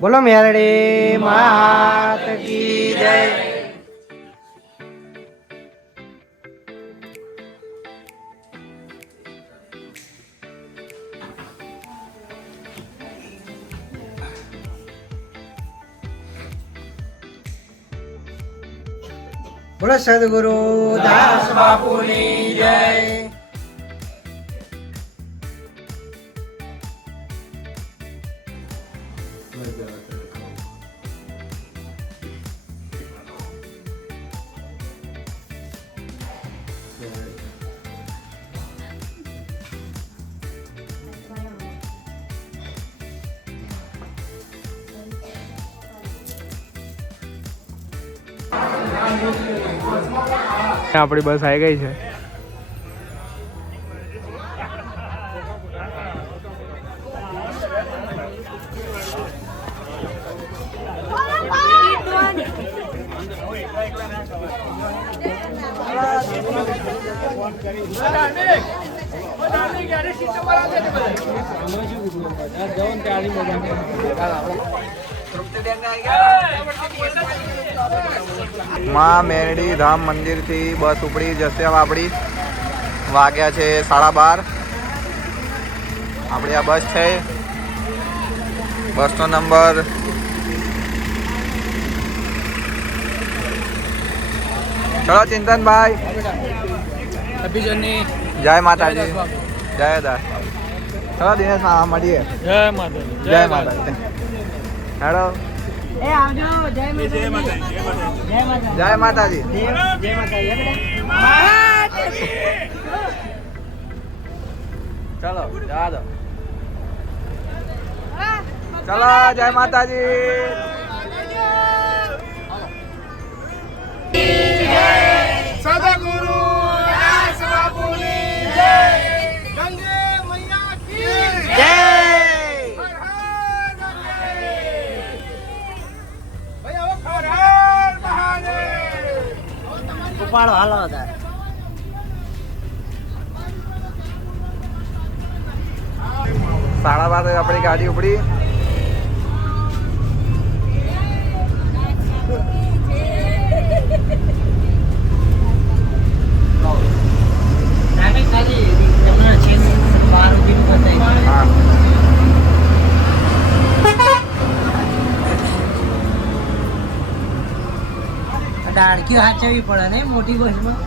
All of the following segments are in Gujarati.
બોલો મેરડી માત કી જય. બોલો સદગુરુ દાસ બાપુની જય. આપણી બસ આવી ગઈ છે. માં મેરડી ધામ મંદિરથી બસ ઉપડી જશે. હવે આપણી વાગ્યા છે 12:30. આપણી આ બસ છે. બસનો નંબર ચલો ચિંતનભાઈ. જય માતાજી. જય દાસ. ચલો દિનેશ મળીએ. જય માતાજી. જય માતાજી. હેલો. એ આવજો. જય માતાજી. જય માતાજી. જય માતાજી. ચલો જા દો. ચલો જય માતાજી. સદગુરુ દાસ બાપુની જય. ગંગે મૈયા કી જય. હર હર મહાદેવ. ભાઈ હવે હર હર મહાદેવ. ઉપાડો હાલો હતા. સાડા 12 આપણી ગાડી ઉપડી. હા ડાળકીઓ હાચવી પડે ને મોટી બસમાં.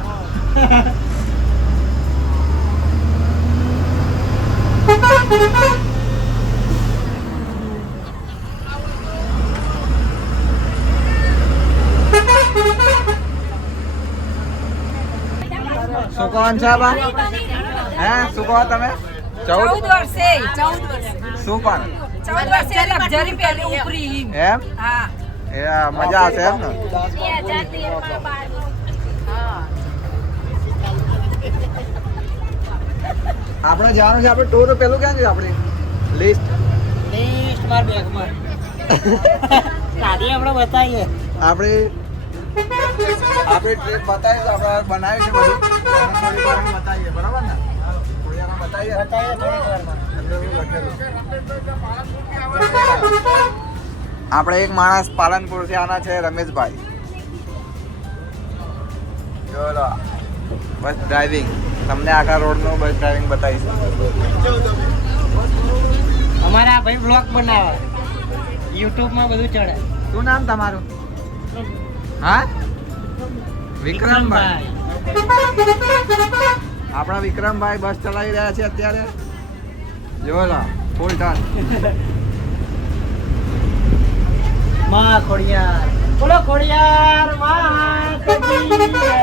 શું કહો છો બા? હે શું કહો તમે? 14 વર્ષે શું પણ 14 વર્ષે લક્ઝરી પહેલી ઉપરી એમ હા એ મજા આવશે એમ ને? 2013 માં આપણે જવાનું છે. આપણે ટૂર પેલું ક્યાં છે? આપણી લિસ્ટ માર બેગમાં ગાડી આપણે બતાવીએ. આપણી ટ્રીપ બતાવીએ. આપણે બનાવ્યું છે બધું. થોડી વારમાં બતાવીએ. બરાબર ને? થોડી વારમાં બતાવીએ. આપણે એક માણસ પાલનપુરથી આના છે, રમેશભાઈ. ચલો બસ ડ્રાઇવિંગ. તમને આખા રોડનું બસ ડ્રાઇવિંગ બતાવીશું. અમારા ભાઈ બ્લોગ બનાવે, યુટ્યુબમાં બધું ચડે. શું નામ તમારું? હા વિક્રમભાઈ. આપણા વિક્રમભાઈ બસ ચલાવી રહ્યા છે અત્યારે. જો લો ફૂલ ટન. માં ખોડિયાર. બોલો ખોડિયાર માં કી જય.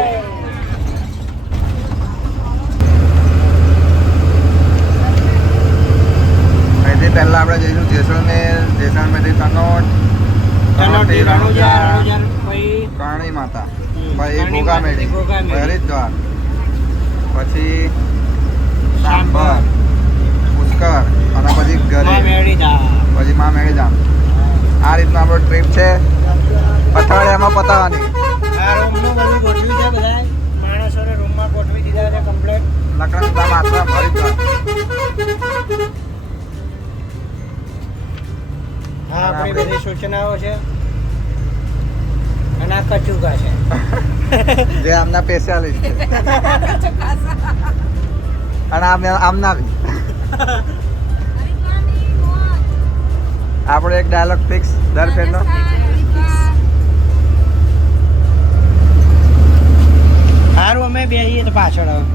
અહીંથી પહેલા આપણે જઈશું જેસલમેર. જેસલમેરથી તનોટ. તનોટથી રણુજા. કરણી માતા. પછી ભોગામેડી. હરિદ્વાર. પછી સાંભર, પુષ્કર અને પછી ઘરે. પછી માં મેળી ધામ. આ રીતનું આપણો ટ્રીપ છે. અઠવાડિયામાં પતાવવાની. આ રૂમનું બધું ગોઠવી છે. બધા માણસોને રૂમમાં ગોઠવી દીધા છે કમ્પ્લીટ. લખન ધામ આશ્રમ હરિદ્વાર. હા આપણી બધી સૂચનાઓ છે અને આ કચુકા છે જે આમના સ્પેશિયાલિસ્ટ છે અને આમના બી આપણો એક ડાયલોગ ફિક્સ દર ફેરનો સારું અમે બેસીએ તો પાછળ આવે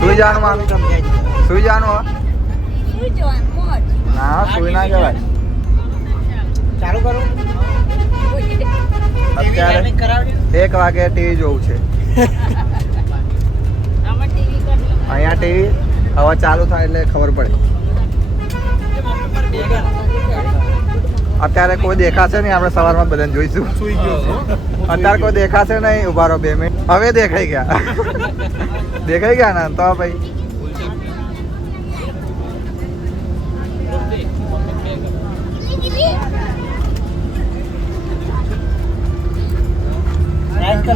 સુઈ જવાનું મારું સુઈ જવાનું હો? શું જોવાનું મોજ ના સુઈ ના જવાય ચાલુ કરું અત્યારે કરાવજો 1 વાગે ટીવી જોવું છે આમાં ટીવી કરી લો અહીંયા ટીવી હવે ચાલુ થાય એટલે ખબર પડે અત્યારે કોઈ દેખાશે નહીં આપણે સવારમાં બધાને જોઈશું અત્યારે કોઈ દેખાશે નહીં ઉભા રહો 2 મિનિટ હવે દેખાઈ ગયા દેખાઈ ગયા ને તો ભાઈ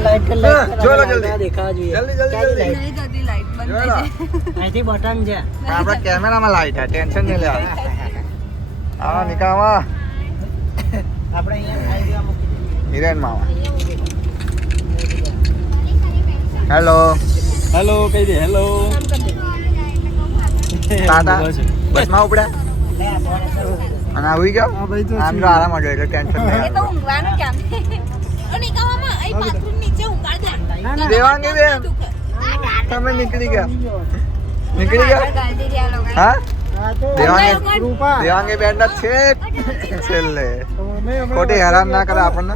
લાઈટ કર જો લો જલ્દી. દેખાવા જોઈએ જલ્દી ક્યાંની નહીં થતી લાઈટ બંધ જો થઈ લો. જાય અહીંથી બટન છે પણ આપણા કેમેરામાં લાઈટ હે ટેન્શન નહીં લેવાનું હા નિકામાં આપણે અહીંયા આવી મૂકી હિરેન મામા હેલો હેલો કહી દે હેલો ટાટા બસમાં ઉપડ્યા લે આ ફોન કરો. અને આવી ગયો આમ તો આરામ જ હોય એટલે ટેન્શન એ નહીં તો ઊંઘવાનું કેમ અને કવામાં અહીં પાથરું નીચે ઊંઘાડ દે દેવાંગી બેન તમે નીકળી ગયા નીકળી ગયા ગાડી રહ્યા લોકો હા હા તો દેવાંગી રૂપા દેવાંગી બેન ના છેક છેલ્લે ખોટી હેરાન ના કરે આપણને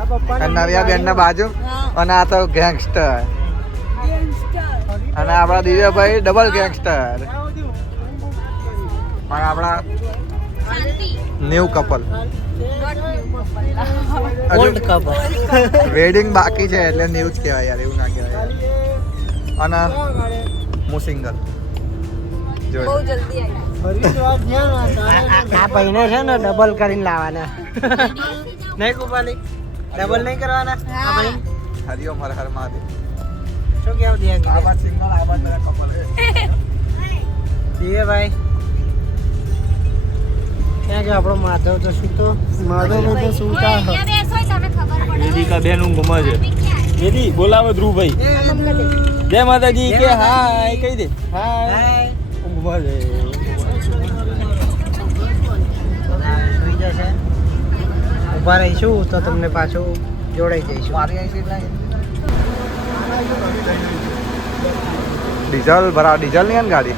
આ પપ્પાને અને નવ્યા બેન ના બાજુ અને આ તો ગેંગસ્ટર અને આપણા દિવ્યભાઈ ડબલ ગેંગસ્ટર પણ આપણા શાંતિ new couple old cup wedding બાકી છે એટલે ન્યુ જ કહેવાય યાર એવું ના કહેવાય અને હું સિંગલ બહુ જો જલ્દી આવી આ ભાઈને છે ને ડબલ કરીને લાવવાના નહીં કુપાલી ડબલ નહીં કરવાના આ ભાઈ હરિઓમ હર હર મહાદેવ શું કેવું દે આબાદ સિંગલ આબાદ બધા કપલ દિવે ભાઈ ક્યાં ગયો આપણો માધવ તો શું તો માધવ તો શું અહીંયા બેસો તમે ખબર પડે વેદિકા બેન ઊંઘમાં છે વેદી બોલાવો ધ્રુવભાઈ જય માતાજી કે હાય કહી દે હાય ઊંઘમાં છે સુઈ જશે ઉભા રહીશું તો તમને પાછું જોડાઈ જઈશું મારી અહીં સીટ નહીં ડીઝલ ભરા ડીઝલ નહીં ને ગાડી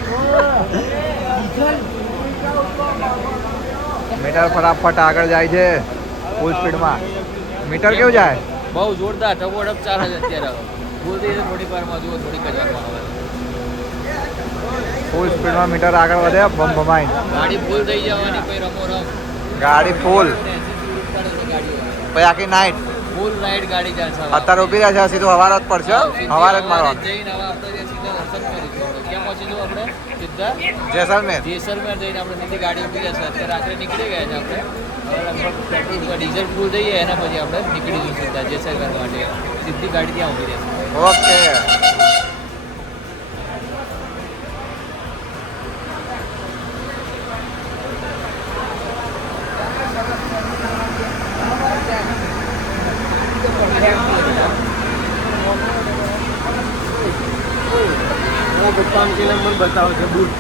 મીટર ફટાફટ આગળ જાય છે ફૂલ સ્પીડમાં મીટર કેવું જાય બહુ જોરદાર ટપોટપ ચાલે છે અત્યારે બોલતી છે થોડી વારમાં જુઓ થોડીક જ વારમાં આવે ફૂલ સ્પીડમાં મીટર આગળ વધે બમ ભમાઈને ગાડી ફૂલ થઈ જવાની પછી રમો રમ ગાડી ફૂલ 80 સ્પીડ ઉપર ગાડી પછી આખી નાઈટ ફૂલ રાઈડ ગાડી ચાલશે અત્યારે ઊભી રહ્યા છે સીધું હવાર જ પડશે હવાર જ મારવાનું જઈને હવે આપણે સીધા દર્શન કરીશું ક્યાં પહોંચીશું આપણે સીધા જેસલમેર જેસલમેર જઈને આપણે સીધી ગાડી ઊભી રહેશે અત્યારે રાત્રે નીકળી ગયા છે આપણે હવે લગભગ પેટ્રોલ ડીઝલ ફૂલ થઈએ એના પછી આપણે નીકળીશું સીધા જેસલમેર માટે સીધી ગાડી ત્યાં ઊભી રહેશે ઓકે પપ્પા મને બતાવો છે બુટ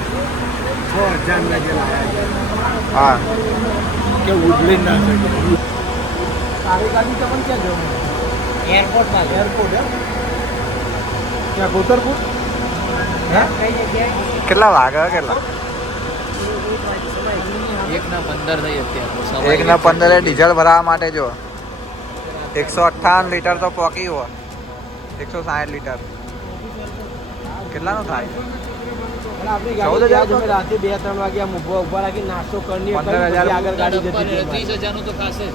6000 લાગેલા હા કે વુડલેન્ડ ના શકે સારી ગાડી તો પણ ક્યાં જવું એરપોર્ટમાં એરપોર્ટ ક્યાં કોતરપુર હે કઈ જગ્યાએ કેટલા વાગે કેટલા 1:15 થઈ અત્યારે 1:15 ડીઝલ ભરાવા માટે જો 158 લીટર તો પોકી હોય 160 લીટર કેટલાનું થાય આપણી 14,000 ગાડી અમે રાતે 2-3 વાગ્યા ઉભા રાખી નાસ્તો કરી 15,000 આગળ ગાડી જતી હતી 30,000 નું તો ખાશે જ.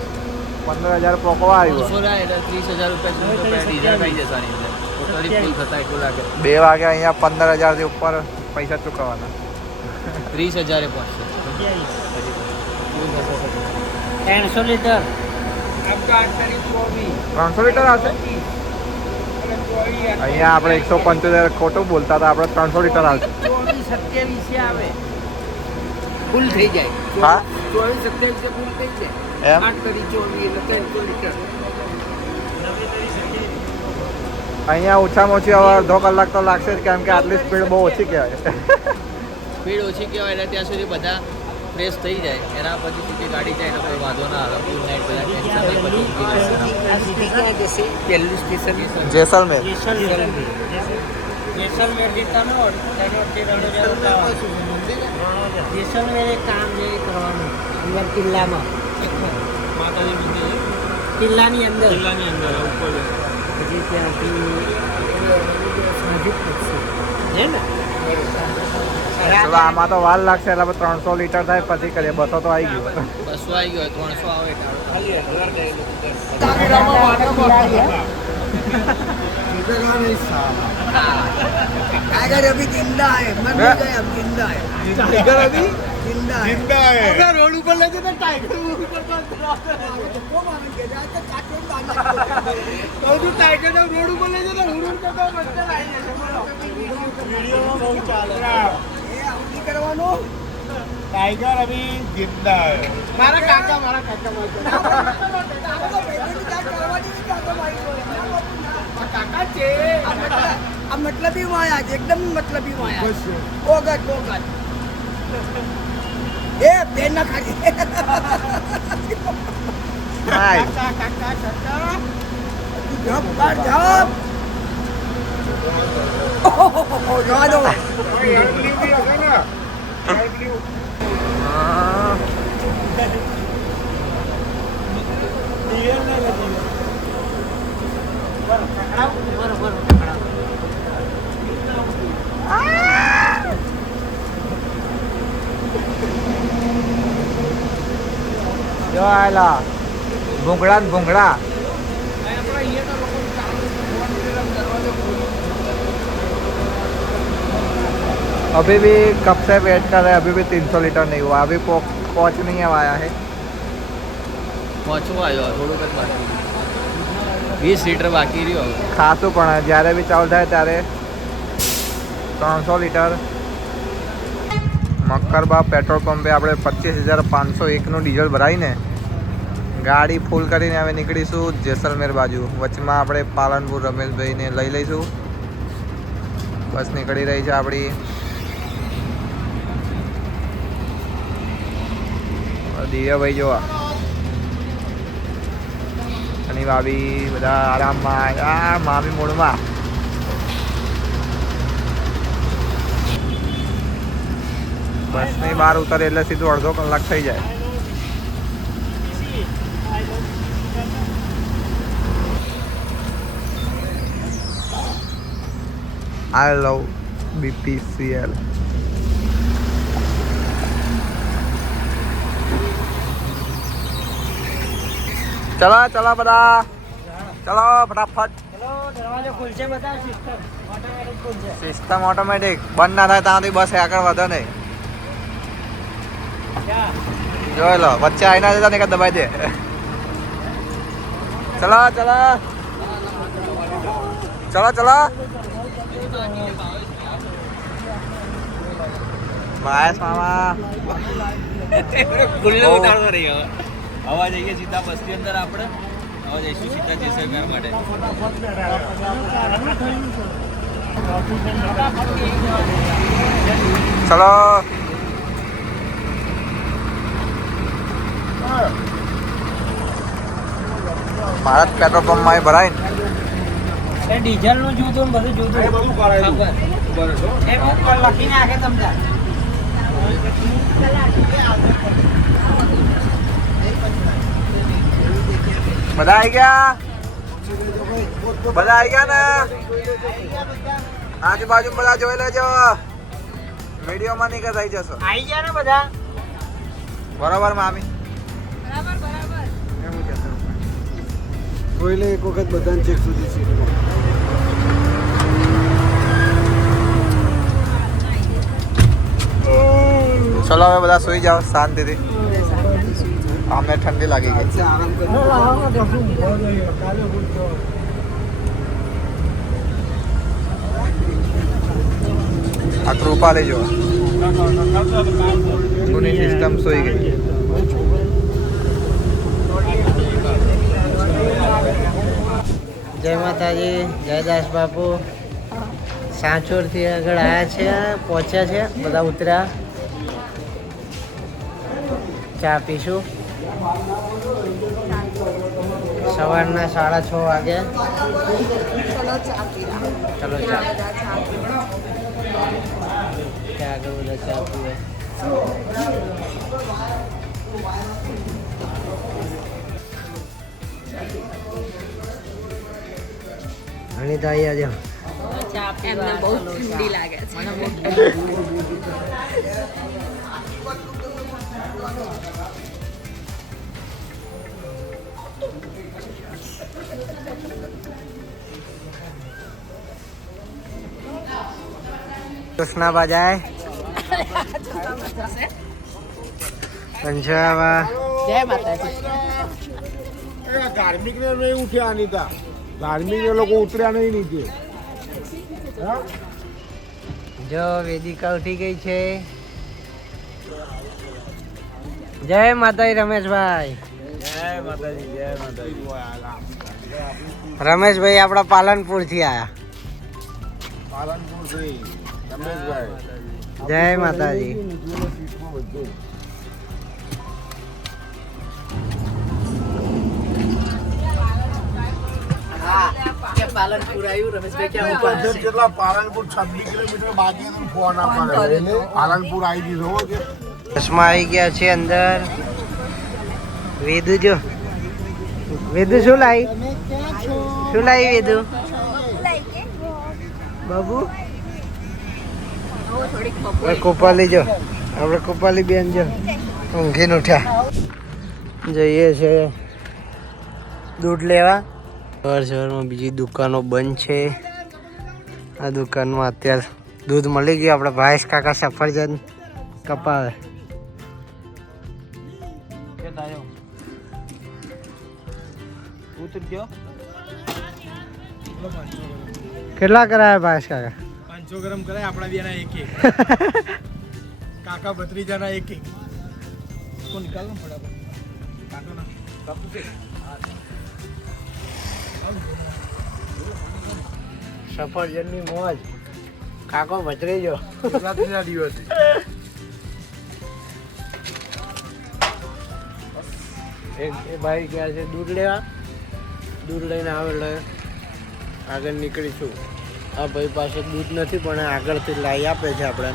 15,000 પોકવા આવ્યું 200 લાય એટલે 30,000 રૂપિયા જેટલું તો ડીઝલ થઈ જશે આની અંદર. ટોટલી ફૂલ થતા એટલું લાગે 2 વાગે અહીંયા 15,000 થી ઉપર પૈસા ચૂકવવાના 30,000 એ પહોંચશે. 300 લીટર 300 લીટર આવશે અહીંયા આપણે 175 ખોટું બોલતા હતા, આપણે 300 લીટર આવશે. 27 આવે ફૂલ થઈ જાય. હા 27 ફૂલ થઈ જાય. એમ 8 કરી 24 એટલે 300 લીટર. અહીંયા ઓછામાં ઓછી હવે અડધો કલાક તો લાગશે જ, કેમ કે આટલી સ્પીડ બહુ ઓછી કહેવાય. સ્પીડ ઓછી કહેવાય એટલે ત્યાં સુધી બધા ફ્રેશ થઈ જાય. એના પછી સુધી ગાડી જાય એટલે કોઈ વાંધો ના આવે. ફૂલ નાઇટ બધા ટેન્શન નહીં, બધું ઊંઘી જશે. પહેલું સ્ટેશન જેસલમેર. જેસલમેર જતા નો જેસલમેર એક કામ છે એ કરવાનું અંદર કિલ્લામાં, કિલ્લાની અંદર પછી ત્યાંથી નજીક પડશે હે ને. ચલો આમાં તો વાર લાગશે, એટલે 300 લીટર થાય પછી કરીએ. 200 તો આવી ગયું. 200 આવી ગયો, 300 આવે टाइगर अभी जिंदा है, मर नहीं गए, अब जिंदा है. टाइगर अभी जिंदा है. जिंदा है. अगर रोड ऊपर ले जाते टाइगर ऊपर तो को मारेंगे जाके काटे मारना. तो तू टाइगर ने रोड ऊपर ले जाते रोड पे तो बच्चा लाए जैसे बोलो वीडियो में बहुत चाल है ये आउटी करवानो. टाइगर अभी जिंदा है. मारा काका तो पेमेंट क्या करवानी नहीं काका भाई काका चे अब मतलबी माया एकदम मतलबी माया ओगट ए पेन ना खाली હાય. जब पर जब जानो જો આયલા ભૂંગળા ને ભૂંગળા. अभी भी कब से वेट कर रहे हैं, अभी भी 300 लीटर नहीं हुआ. अभी पहुंच नहीं आया है. પહોંચવા આવ્યો થોડુંક જ બાકી, 20 લીટર બાકી રહ્યો. ખાસું પણ જ્યારે બી ચાલુ થાય ત્યારે 300 લીટર. મક્કરબા પેટ્રોલ પંપે આપણે 25,501નું ડીઝલ ભરાઈને ગાડી ફૂલ કરીને હવે નીકળીશું જેસલમેર બાજુ. વચમાં આપણે પાલનપુર રમેશભાઈને લઈ લઈશું. બસ નીકળી રહી છે આપણી. દિવ્યાભાઈ જોવા અને ભાભી બધા આરામમાં. આ મામી મૂળમાં બસની બહાર ઉતરે એટલે સીધું અડધો કલાક થઈ જાય. I love BPCL. ચલો ચલો બધા, ચલો ફટાફટ. ચલો દરવાજો ખુલશે બધા. સિસ્ટમ ઓટોમેટિક ખુલશે. સિસ્ટમ ઓટોમેટિક બંધ ના થાય ત્યાંથી બસ આગળ વધે નહીં. જોઈ લો વચ્ચે આવીને જતા ને દબાઈ દે. ચલો ચલો ચલો ચલો. મહેશ મામા ખુલ્લે ઉતારતો રહી હવે. હવા જઈએ સીધા બસની અંદર. આપણે હવે જઈશું સીધા જેસલમેર માટે. ચલો. ભારત પેટ્રોલ પંપમાં ભરાય ને ડીઝલ નું જુદું બધું જુદું એ બધું કરાયું એ બુક લખીને આગે તમને. બધા આવી ગયા. બધા આવી ગયા ને આજુબાજુ બધા જોઈ લેજો. વિડીયોમાં નહીં કે થઈ જશો. આવી ગયા ને બધા. બરોબર મામી. જોઈ લે એક વખત બધાને ચેક સુધી સીટમાં. ચલો હવે બધા સુઈ જાઓ શાંતિથી. અમને ઠંડી લાગી ગઈ. આરામ કરી આ કૃપા લેજો. જૂની સિસ્ટમ સોઈ ગઈ. જય માતાજી, જય દાસ બાપુ. સાંચોરથી આગળ આવ્યા છે, પહોંચ્યા છે, બધા ઉતર્યા. ચા પીશું. સવારના 6:30 વાગે. ચલો ચા. ત્યાં આગળ બધા ચા પીવે. અનિતા અહીંયા જો. એમને બહુ ઠંડી લાગે છે. કૃષ્ણા બાજાય પંજાબા. જય માતાજી. ધાર્મિક ને નહીં ઉઠ્યા અનિતા. ધાર્મિક ને લોકો ઉતર્યા નહીં નીચે. જો વેદિકા ઉઠી ગઈ છે. જય માતાજી રમેશભાઈ. રમેશભાઈ આપણા પાલનપુર થી આયા. પાલનપુર થી રમેશભાઈ. જય માતાજી. પાલનપુર આવ્યું રમેશભાઈ ક્યાં જેટલા પાલનપુર 26 કિલોમીટર બાકી હતું ફોન આપવાનો. પાલનપુર આવી દીધો હો કે ચશ્મા આવી ગયા છે અંદર. વેદુ જો. વેદુ શું લાવી? શું લાવી વેદુ? બાબુ કોપાલી જો. આપણે કોપાલી બેન જો ઊંઘીને ઉઠ્યા. જઈએ છે દૂધ લેવા. સવારમાં બીજી દુકાનો બંધ છે. આ દુકાનમાં અત્યારે દૂધ મળી ગયું. આપણે ભાઈસ કાકા સફરજન કપાવે. કેટલા કરાયા ભાઈસ કાકા? 500 ગ્રામ કરાય આપણા બેના એક કાકા ભત્રીજાના એક તો નિકાલ ફટાફટ. કાકાના કાપુ છે. સફરજનની મોજ. કાકો ભત્રીજો. રાત્રિના દિવસે એ ભાઈ ગયા છે દૂધ લેવા. દૂધ લઈને આવે એટલે આગળ નીકળીશું. આ ભાઈ પાસે દૂધ નથી પણ આગળથી લાવી આપે છે આપણે.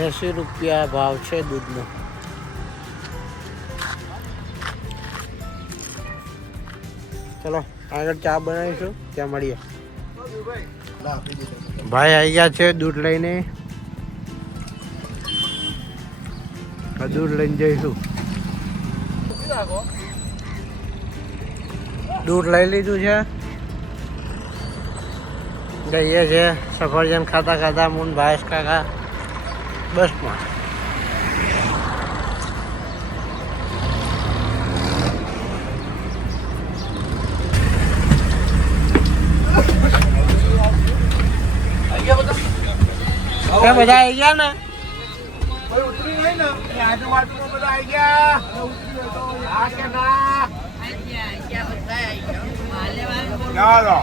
80 રૂપિયા ભાવ છે દૂધનો. ચલો આગળ ચા બનાવીશું, ત્યાં મળીએ. ભાઈ આવી ગયા છે દૂધ લઈને. દૂધ લઈને જઈશું. દૂધ લઈ લીધું છે. જઈએ છે સફરજન ખાતા ખાતા મૂન ભાઈસ કાકા બસમાં. બધા આવી ગયા ને? ઉતરી નહીં ને આજુબાજુ બધા આવી ગયા. હા કે ના? ચાલો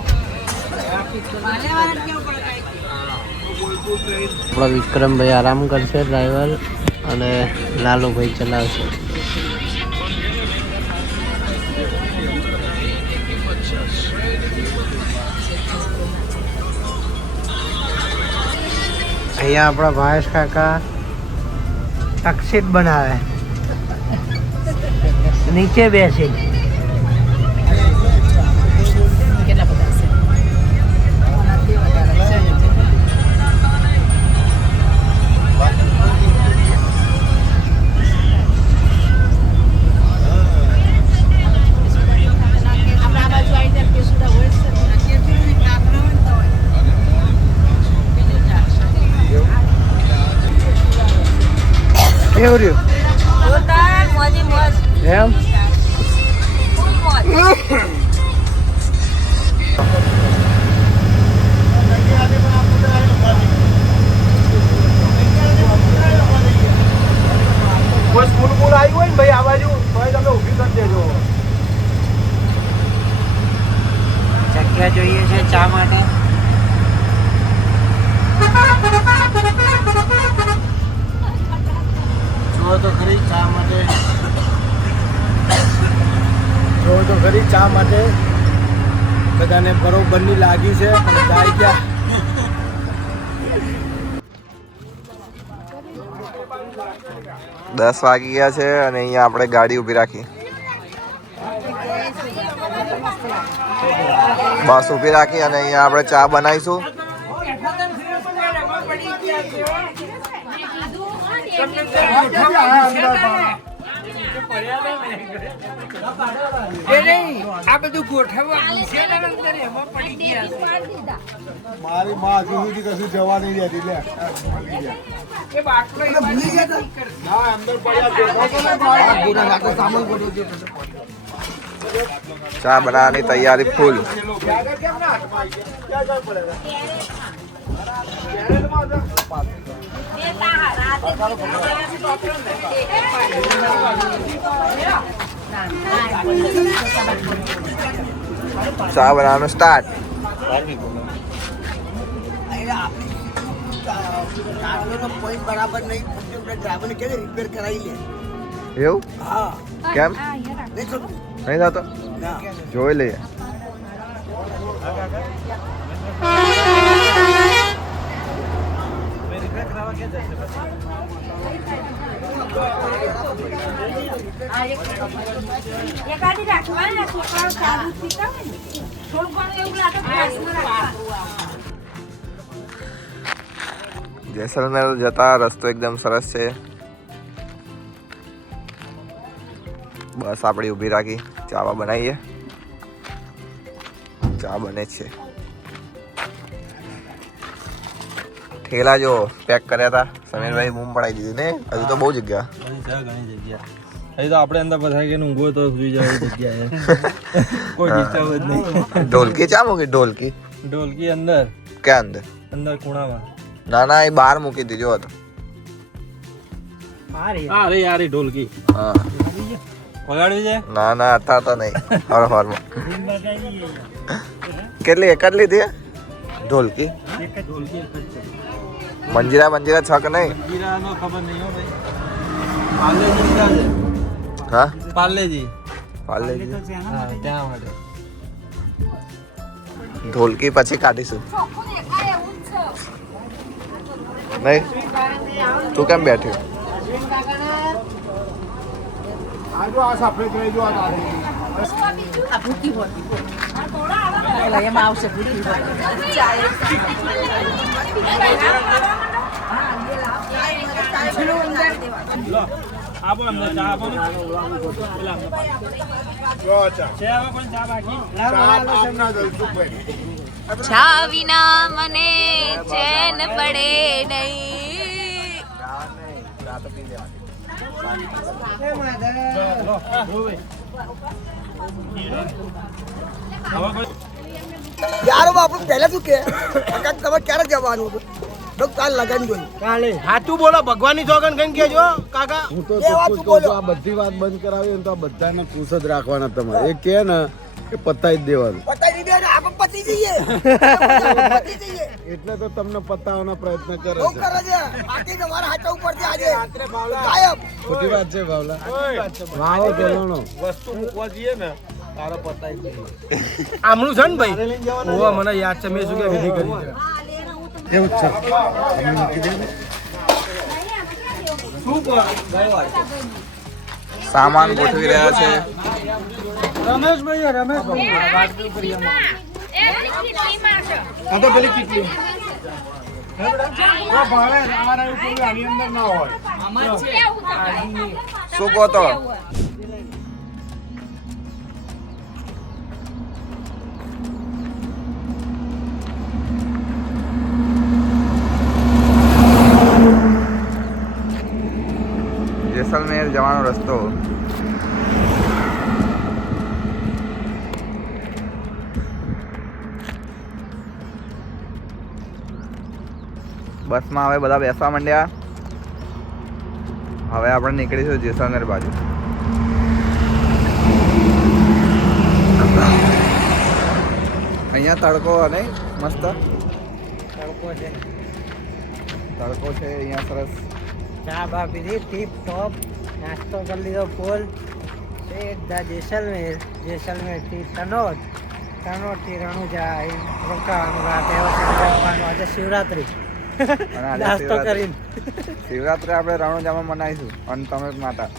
આપણા વિક્રમભાઈ આરામ કરશે ડ્રાઈવર, અને લાલુભાઈ ચલાવશે. અહીંયા આપણા ભાઈસ કાકા અક્ષિત બનાવે નીચે બેસી. કેટલા બધા છે? કેવું રહ્યું? જોરદાર, મોજે કોઈ સ્કૂલ બોલ આવી હોય ને ભાઈ આ બાજુ તો તમે ઊભી કરી દેજો. જગ્યા જોઈએ છે ચા માટે. જો તો ખરી ચા માટે. જો તો ખરી ચા માટે બધાને બરોબરની લાગી છે પણ જાય ક્યાં. 10 વાગી ગયા છે અને અહીંયા આપણે ગાડી ઊભી રાખી. બસ ઊભી રાખી અને અહીંયા આપણે ચા બનાવીશું. આ બધું ગોઠવવાનું છે ને અંદર એમાં પડી ગયા છે. મારી માં હજુ સુધી કશું જવા નહીં દેતી લે. એ બાટલો ભૂલી ગયા ના અંદર પડ્યા સામાન પડ્યો છે. ચા બનાવવાની તૈયારી ફૂલ. કેમ ના હાથમાં આવી ગયા? ક્યાં જવું પડે? ચા બનાવવાનું સ્ટાર્ટ. પોઈન્ટ બરાબર નહીં. ડ્રાઈવરને કે રિપેર કરાવી લે. એવું હા કેમ નહીં સમજ્યું? નહીં થતો? ના જોઈ લઈએ. એકાદી રાખવાના છોકરાઓ ચાલુ પીતા હોય ને થોડું ઘણું એવું લાગે ફ્રેશમાં રાખવાનું. જેસલમેર જતા રસ્તો એકદમ સરસ છે. બસ આપણી ઊભી રાખી ચા બનાવીએ. ચા બને છે. ઠેલા જો પેક કર્યા હતા સમીરભાઈ બૂમ પડાવી દીધી ને. હજુ તો બહુ જગ્યા. ઘણી જગ્યા અહીં તો આપણે અંદર બધા કે ઊંઘો તો સુઈ જાય એવી જગ્યા છે. કોઈ ડિસ્ટર્બ જ નહીં. ઢોલકી ચા મૂકી? ઢોલકી ઢોલકી અંદર ક્યાં અંદર? અંદર ખૂણામાં. ના ના એ બહાર મૂકી દીધો હતો. અરે યાર એ ઢોલકી હા વગાડવી છે. ના ના અત્યારે તો નહીં. હર હરમાં કેટલી એક જ લીધી ઢોલકી? મંજીરા મંજીરા છ કે નહીં? જીરાનો ખબર નહીં હો ભાઈ. પાર્લેજી લીધા છે. હા પાર્લેજી. પાર્લેજી. હા ત્યાં માટે. ઢોલકી પછી કાઢીશું. ચોખ્ખું દેખાય એવું જ છે. નહીં તું કેમ બેઠી? આ જો આ સફેદ રહી જો આ દાદી. એમાં આવશે આપો અમને ચા આપો ને. પેલા જો ચા. છે હવે કોઈ ચા બાકી? ચા આપના દલસુખભાઈ. છા વિના મને ચેન પડે નહીં. યાર બાપુ પહેલા શું કે કાકા તમે ક્યારે જવાનું હતું? તો કાલ લગન જોઈ કાલે હાચું બોલો ભગવાનની સોગન કઈ કેજો કાકા. હું તો એ વાત ચોખ્ખું જ બોલો. કહું છું, આ બધી વાત બંધ કરાવી ને તો આ બધાને ખુશ જ રાખવાના તમારે. એ કે ને કે પતાવી જ દેવાનું. પતાવી દીધે આપણે પતી જઈએ. પતી જઈએ એટલે તો તમને પતાવવાનો પ્રયત્ન કરે બહુ છે. કરે છે. બાકી તમારા હાથ ઉપર છે આજે ગાયબ. ખોટી વાત છે ભાવલા. વાવો પેલાનો વસ્તુ મૂકવા જઈએ ને તારે પતાઈ દઈએ. આમનું છે ને ભાઈ ઓવા મને યાદ છે મેં શું કે વિધિ કરી છે. એવું જ છે. સામાન ગોઠવી રહ્યા છે. રમેશભાઈ રમેશભાઈ આ તો પેલી કેટલી ભાવે આની અંદર ના હોય. શું કહો તો? જેસલમેર જવાનો રસ્તો. બસમાં હવે બધા બેસવા માંડ્યા. હવે આપણે નીકળીશું જેસલમેર બાજુ. અહીંયા તડકો નહીં મસ્ત તડકો છે, તડકો છે અહીંયા સરસ. ચા બા પીધી ટીપ ટોપ, નાસ્તો કરી લીધો ફૂલ. સીધા જેસલમેર, જેસલમેરથી તનોટ, તનોટથી રણુજા આવીને રોકાવાનું. રાતે આવવાનું. આજે શિવરાત્રી અને આજે નાસ્તો કરીને શિવરાત્રી આપણે રણુજામાં મનાવીશું અને તમે માતા.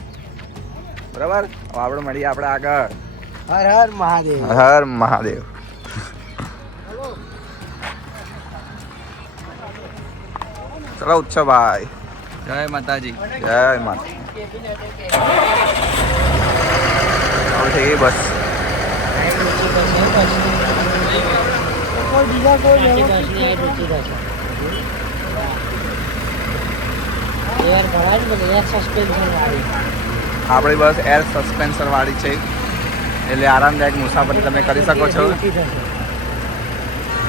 બરાબર, હવે આપણે મળીએ આપણે આગળ. હર હર મહાદેવ. હર મહાદેવ. ચલો ઉત્સવ ભાઈ. જય માતાજી. જય માતા. હવે થઈ ગઈ બસ. બીજા કોઈ એર ભરાય ને એર સસ્પેન્શન વાળી. આપણી બસ એર સસ્પેન્સર વાળી છે એટલે આરામદાયક મુસાફરી તમે કરી શકો છો.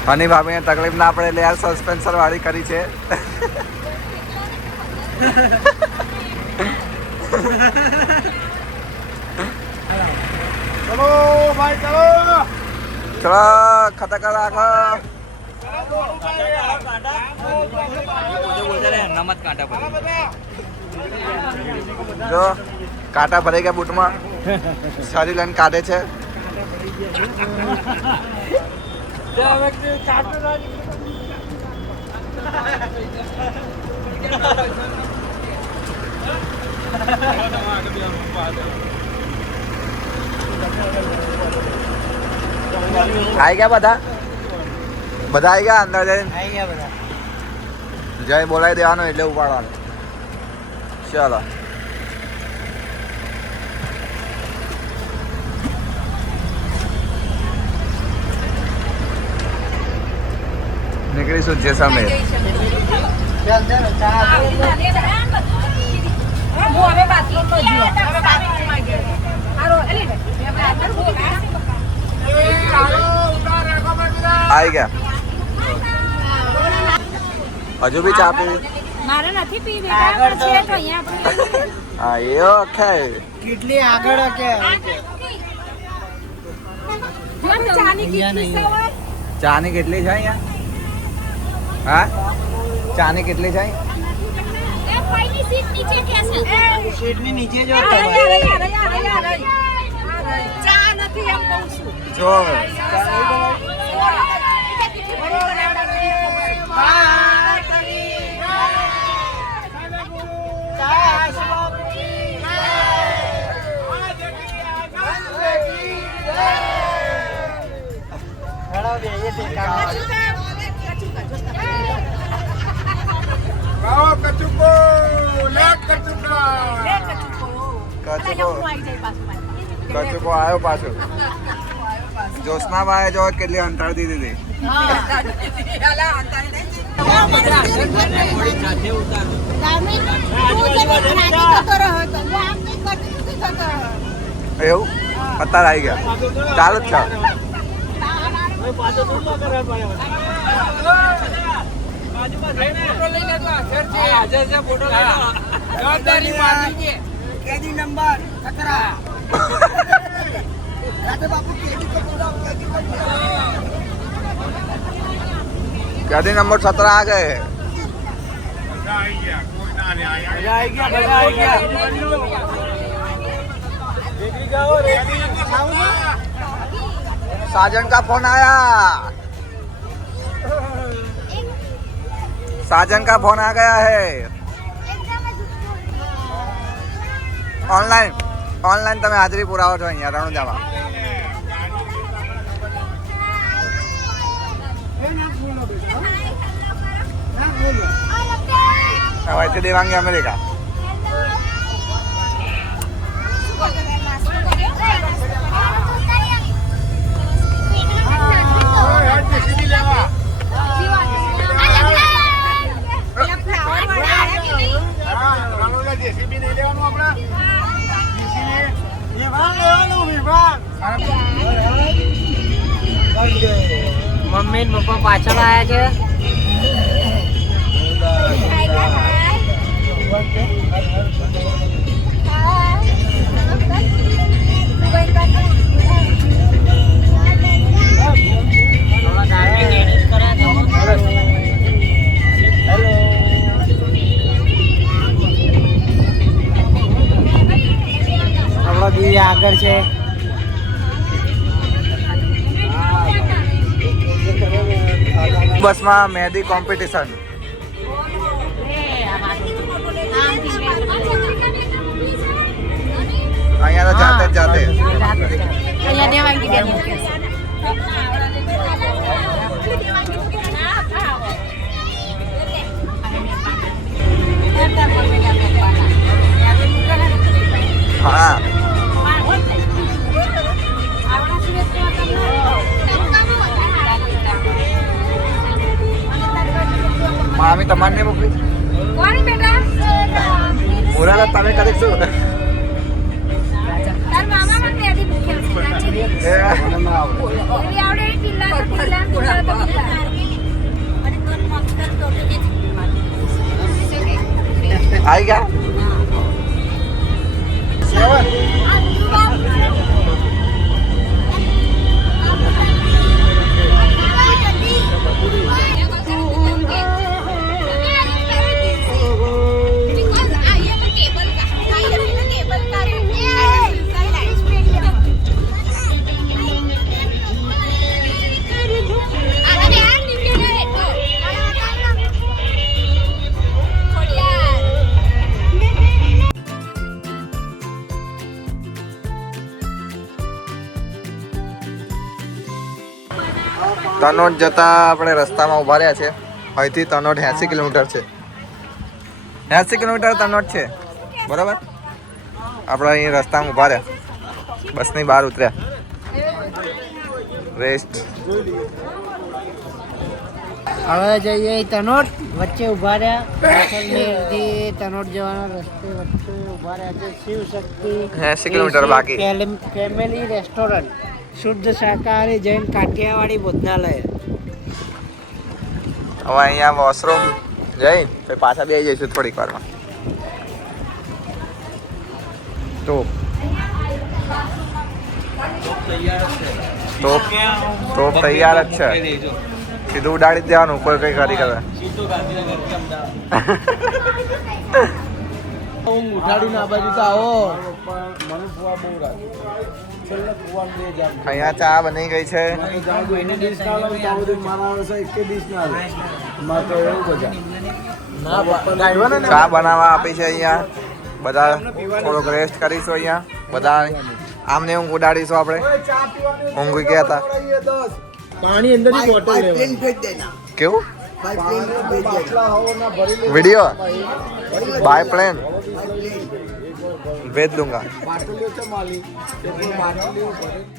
હની ભાભીને તકલીફ ના પડે એટલે એર સસ્પેન્સર વાળી કરી છે. ચલો ભાઈ ચલો. ચલો ખતરનાક રાખો. નમત કાંટા પર જો કાંટા ભરાઈ ગયા બૂટમાં. સારી લાઈન કાઢે છે. આવી ગયા બધા બધા આવી ગયા અંદર જઈને આવી ગયા બધા. જય બોલાવી દેવાનું એટલે ઉપાડવાનું. ચાલો નીકળીશું જેસલમેર. આવી ગયા. હજુ બી ચા પી? મારે નથી પી બેટા છે તો અહીંયા હા એ ઓકે. કેટલી આગળ કે ચાની કેટલી સવાર ચાની કેટલી છે અહીંયા? હા ચાની કેટલી છે અહીં? એ કોઈની સીટ નીચે કે છે સીટની નીચે જો ચા નથી એમ કહું છું જો કચુકો લેટ કચુકા. કચુકો આવ્યો પાછો. જોશનાભાઈ જો કેટલી અંતરતી દીધી. એવું અત્યારે આવી ગયા. ચાલુ જ છે. કેદી નંબર 17 गाड़ी नंबर 17 आ गए. साजन का फोन आया. साजन का फोन आ गया है. ऑनलाइन તમે હાજરી પુરાવો છો અહીંયા રણુજામાં. वैसे देवांगे अमेरिका. મમ્મી ને પપ્પા પાછળ આવ્યા છે. આપણા દીદી આગળ છે. બસમાં મહેંદી કોમ્પિટિશન. અહીંયા તો જાતે જ જાતે. અહીંયા દેવાંગી બેન મૂકે છે. હા મામી તમારને મોકલી કોણ બેટા? પૂરા તમે કરી શું તાર મામા મને બેડી મૂકેલ છે સાચી. એવી આવડે એ પિલ્લા તો પિલ્લા તો પિલ્લા. અને કોણ મસ્તર તો આવી ગયા તનોટ જતા આપણે રસ્તામાં ઉભા રહ્યા છે. અહીંથી તનોટ 80 કિલોમીટર છે. 80 કિલોમીટર તનોટ છે બરાબર. આપણે અહીં રસ્તામાં ઉભા રહ્યા, બસની બહાર ઉતર્યા. રેસ્ટ. હવે જઈએ તનોટ. વચ્ચે ઉભા રહ્યા જેસલમેરથી તનોટ જવાના રસ્તે વચ્ચે ઉભા રહ્યા છે. શિવ શક્તિ 80 કિલોમીટર બાકી. ફેમિલી રેસ્ટોરન્ટ, શુદ્ધ શાકાહારી જૈન કાઠિયાવાડી ભોજનાલય. હવે અહીંયા વોશરૂમ જઈ પછી પાછા બેસી જઈશું થોડીક વારમાં. તો તૈયાર જ છે. સીધું ઉડાડી જ દેવાનું, કોઈ કઈ કરી કરે. હું ઉઠાડીને આ બાજુ તો આવો. મને ફુવા બહુ રાખે. છેલ્લે ફુવા બે જામ. અહીંયા ચા બની ગઈ છે. એની ડીશ ના લાવું તો બધું મારા વર્ષે એક ડીશ ના લે. માં તો એવું બધા. ચા બનાવવા આપી છે અહીંયા. બધા થોડોક રેસ્ટ કરીશું અહીંયા. બધા આમને ઊંઘ ઉડાડીશું આપણે. ઊંઘી ગયા હતા. પાણી અંદરની બોટલ લેવાની. કેવું वीडियो बाय प्लेन भेज दूंगा.